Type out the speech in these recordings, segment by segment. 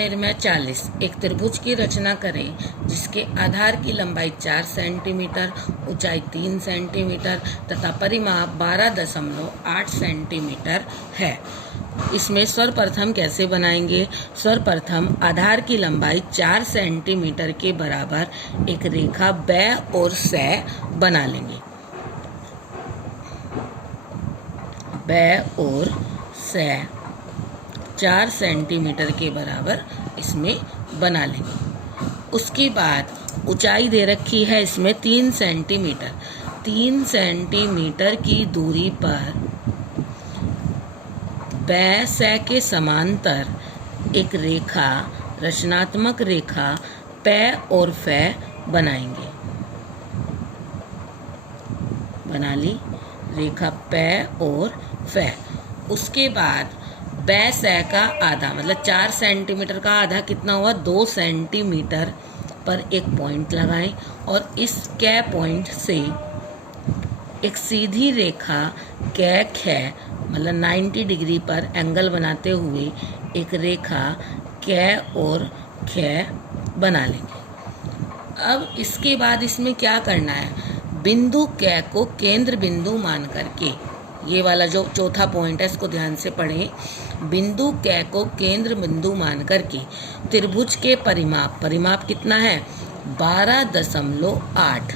निर्णय 40। एक त्रिभुज की रचना करें जिसके आधार की लंबाई 4 सेंटीमीटर, ऊंचाई 3 सेंटीमीटर तथा परिमाप 12.8 सेंटीमीटर है। इसमें सर्वप्रथम कैसे बनाएंगे? सर्वप्रथम आधार की लंबाई 4 सेंटीमीटर के बराबर एक रेखा बै और सै बना लेंगे। बै और सै 4 सेंटीमीटर के बराबर इसमें बना लेंगे। उसके बाद ऊंचाई दे रखी है इसमें 3 सेंटीमीटर। 3 सेंटीमीटर की दूरी पर बै सै के समांतर एक रेखा, रचनात्मक रेखा पै और फै बनाएंगे। बना ली रेखा पै और फै। उसके बाद बै सै का आधा मतलब 4 सेंटीमीटर का आधा कितना हुआ? 2 सेंटीमीटर पर एक पॉइंट लगाएं और इस कै पॉइंट से एक सीधी रेखा कै खे मतलब 90 डिग्री पर एंगल बनाते हुए एक रेखा कै और खे बना लेंगे। अब इसके बाद इसमें क्या करना है? बिंदु कै को केंद्र बिंदु मान करके, ये वाला जो चौथा पॉइंट है इसको ध्यान से पढ़ें। बिंदु कै को केंद्र बिंदु मान करके त्रिभुज के परिमाप कितना है? 12.8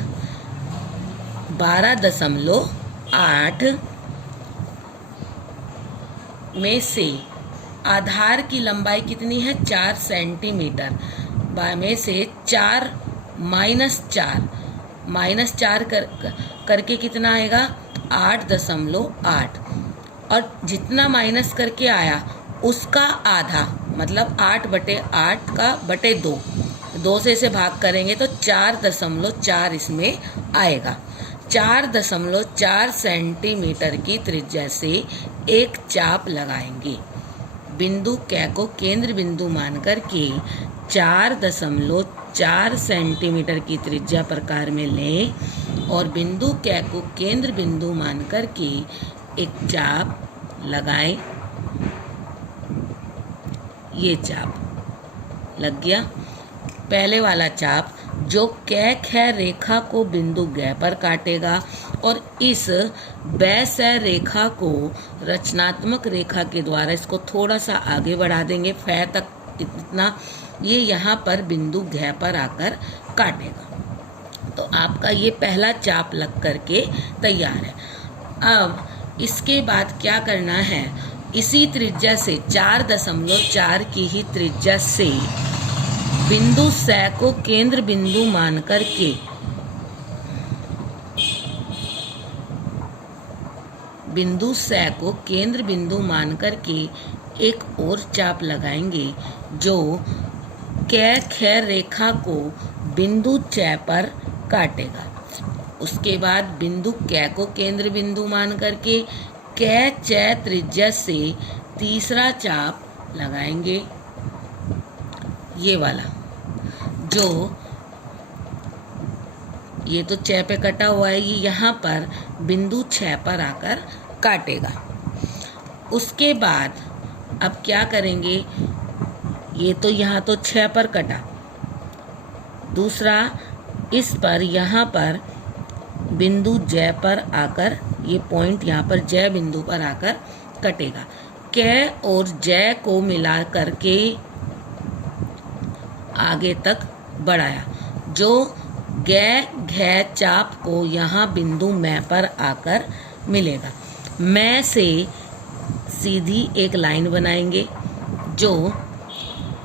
में से आधार की लंबाई कितनी है? 4 सेंटीमीटर में से 4 माइनस 4 करके कितना आएगा? 8.8। और जितना माइनस करके आया उसका आधा मतलब 8/8 का बटे 2 से इसे भाग करेंगे तो 4.4 इसमें आएगा। 4.4 सेंटीमीटर की त्रिज्या से एक चाप लगाएंगे। बिंदु कै को केंद्र बिंदु मान करके 4.4 सेंटीमीटर की त्रिज्या प्रकार में लें और बिंदु कै को केंद्र बिंदु मान करके एक चाप लगाएं। ये चाप लग गया। पहले वाला चाप जो कै खे रेखा को बिंदु ग पर काटेगा और इस बै सै रेखा को रचनात्मक रेखा के द्वारा इसको थोड़ा सा आगे बढ़ा देंगे फै तक, इतना ये यहाँ पर बिंदु घ पर आकर काटेगा। तो आपका ये पहला चाप लग करके तैयार है। अब इसके बाद क्या करना है? इसी त्रिज्या से 4.4 की ही त्रिज्या से बिंदु सै को केंद्र बिंदु मान करके एक और चाप लगाएंगे जो कै खे रेखा को बिंदु चै पर काटेगा। उसके बाद बिंदु कै को केंद्र बिंदु मान करके कै चै त्रिज्या से तीसरा चाप लगाएंगे। ये वाला जो ये तो चै पे कटा हुआ है, ये यहाँ पर बिंदु 6 पर आकर काटेगा। उसके बाद अब क्या करेंगे? ये तो यहाँ तो 6 पर कटा, दूसरा इस पर यहाँ पर बिंदु जय पर आकर ये पॉइंट यहाँ पर जय बिंदु पर आकर कटेगा। कै और जय को मिला करके आगे तक बढ़ाया, जो गे घे चाप को यहाँ बिंदु मै पर आकर मिलेगा। मै से सीधी एक लाइन बनाएंगे जो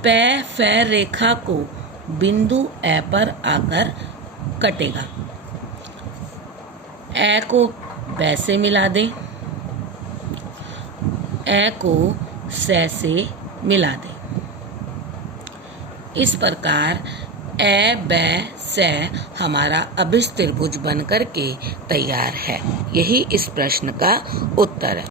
पै फै रेखा को बिंदु ए पर आकर कटेगा। ए को बै से मिला दें, ए को सै से मिला दें। इस प्रकार ए बै सै हमारा अभिष्ट त्रिभुज बन करके तैयार है। यही इस प्रश्न का उत्तर है।